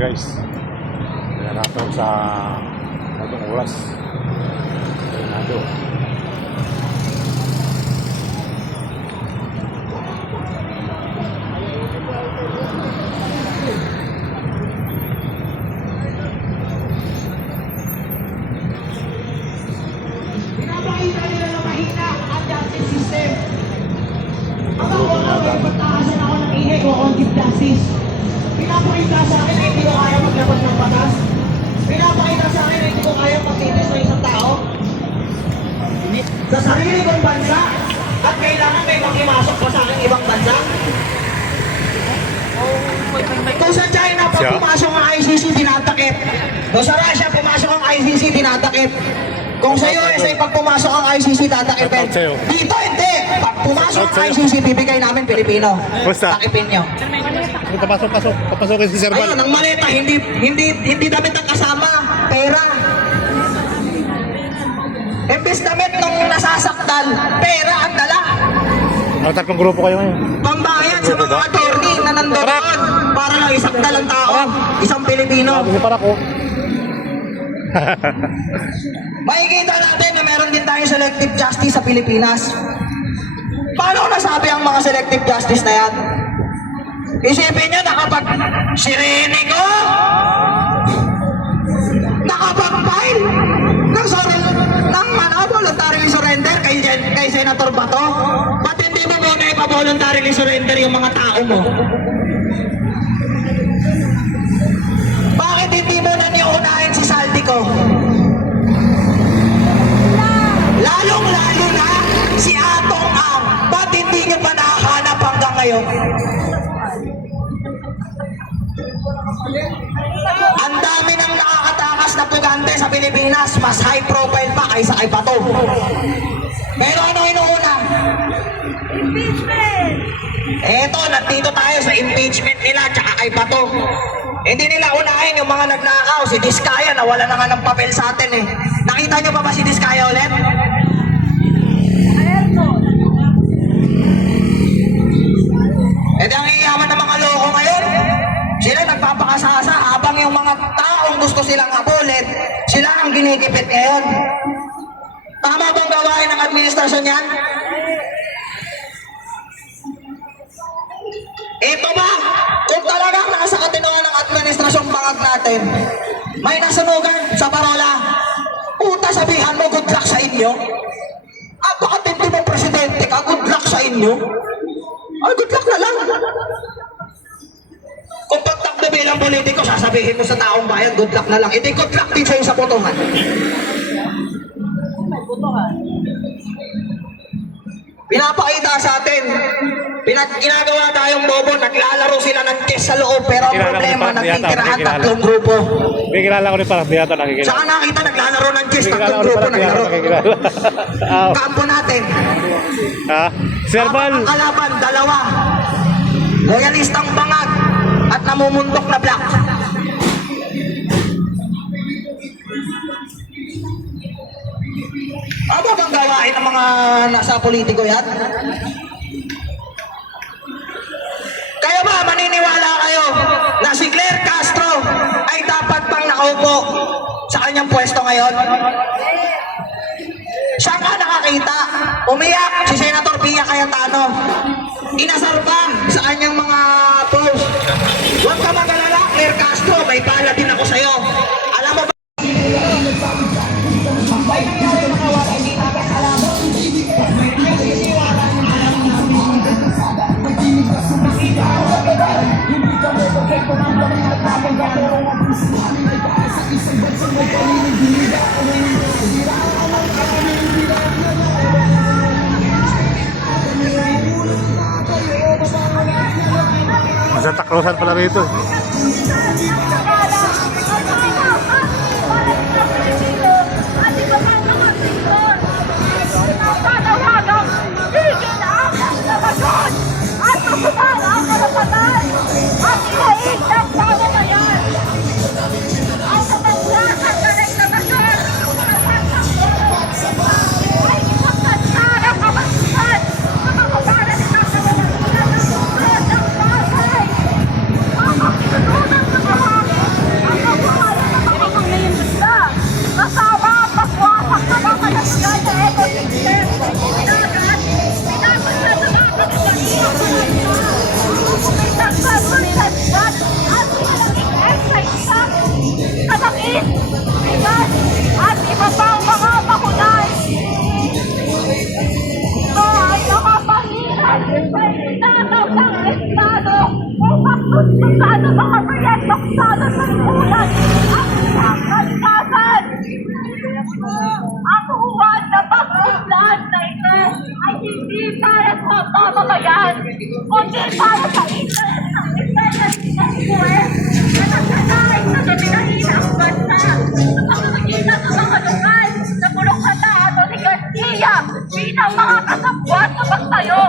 guys. Kaya natin sa itong oras. Kaya natin. Pinapakita nila na mahina ang justice system. Ang ako magpataasan ako ng ingay ko on give justice. Pinapakita sa akin na hindi ko kaya maglabas ng batas. Pinapakita sa akin na hindi ko kaya magtitis ng isang tao. Sa sarili kong bansa at kailangan may makimasok pa sa akin ibang bansa. Kung sa China, pag pumasok ang ICC, tinatakip. Kung sa Russia, pumasok ang ICC, tinatakip. Kung sa USA, pag pumasok ang ICC, tatakipin. Dito, hindi. Pag pumasok ang ICC, bibigay namin Pilipino. Takipin nyo. Papasokin si Sir Val. Ayun, ang maleta, hindi damit ang kasama. Pera. Imbis damit nung nasasaktan, pera ang dala. Ang tatlong grupo kayo ngayon. Pambayad sa mga attorney na nandoon para lang isang dalang tao, isang Pilipino. Sabi para ko. Makikita natin na meron din tayong selective justice sa Pilipinas. Paano nasabi ang mga selective justice na yan? Isipin nyo na kapag sirene ko, nakapag-file ng voluntary surrender kay Senator Bato, ba't hindi mo muna ipa-voluntary surrender yung mga tao mo? Bakit hindi mo na niunahin si Saldico? Lalong-lalo na si Atong Ang. Ba't hindi nyo pa nakahanap hanggang ngayon? Ang dami ng nakakatakas na pugante sa Pilipinas, mas high profile pa kaysa kay Bato. Pero ano inuuna? Impeachment! Eto, nandito tayo sa impeachment nila tsaka kay Bato. Hindi nila unahin yung mga nagnakaw. Si Diskaya, nawala na nga ng papel sa atin eh. Nakita nyo pa ba si Diskaya ulit? E di ang iyaman ng mga loko ngayon. Sila nagpapakasasa habang yung mga taong gusto silang habulin, sila ang ginikipit ngayon. Tama bang gawain ng administrasyon yan? Ito ba? Kung talagang nasa katinoan ng administrasyong bangag natin, may nasunugan sa parola, puta sabihan mo, good luck sa inyo. Apakatindi mo presidente ka, good luck sa inyo. Ay, good luck na lang. Kung pagtakbo bilang politiko, sasabihin mo sa taong bayan, good luck na lang. Hindi good luck din sa'yo sa botohan. Pinapakita sa atin, ginagawa tayong bobo, naglalaro sila ng chess sa loob, pero ang problema, nagtitirahan tatlong grupo. May kilala ko rin parang diyata nakikilala. Saka nakita nagllalaro ng chess, tatlong grupo naglaro. Kampo natin. Sir Val. Ang kalaban, dalawa. Loyalistang bangag at namumundok na black. Ano bang gawain ng mga nasa politiko yan? Kaya ba maniniwala kayo na si Claire Castro ay dapat pang nakaupo sa kanyang pwesto ngayon? Saan ka nakakita? Umiyak si Senator Pia Cayetano. Inasar pa sa kanyang mga post. Huwag ka mag-alala, Claire Castro, may pala din ako sa'yo. Alam mo ba? May nangyari na kawa, hindi nakakalaman. May sisiwala ng alam namin. Nakita ako sa pedal. Hindi ka mo pagkay ko ng kami at tapong gano'n ang pusihan. May para sa isang bansang may kalinig. Sa taklosan pala rito. Paano mga proyektong sana sa lipunan ang kalikasan? Ang huwag na pag-uslan na ito ay hindi para sa mamamayan, kundi para sa interest ng defense ng US na nagsanay sa dominahin ang bansa sa pamamagitan ng mga lokal na pulong hata at ni Garcia bilang mga kasabwat sa pagtayo